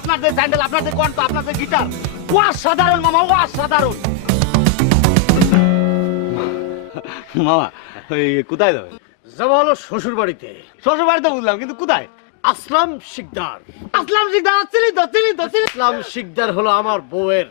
আপনাদের স্যান্ডেল, আপনাদের কণ্ঠ, আপনাদের গিটার অসাধারণ মামা, অসাধারণ। মামা ওই কোথায় যাবে? যাবো হলো শ্বশুর বাড়িতে। শ্বশুর বাড়িতে বুঝলাম, কিন্তু কোথায়? আসলাম শিকদার। আসলাম শিকদার, চিনি তো। আসলাম শিকদার হলো আমার বউয়ের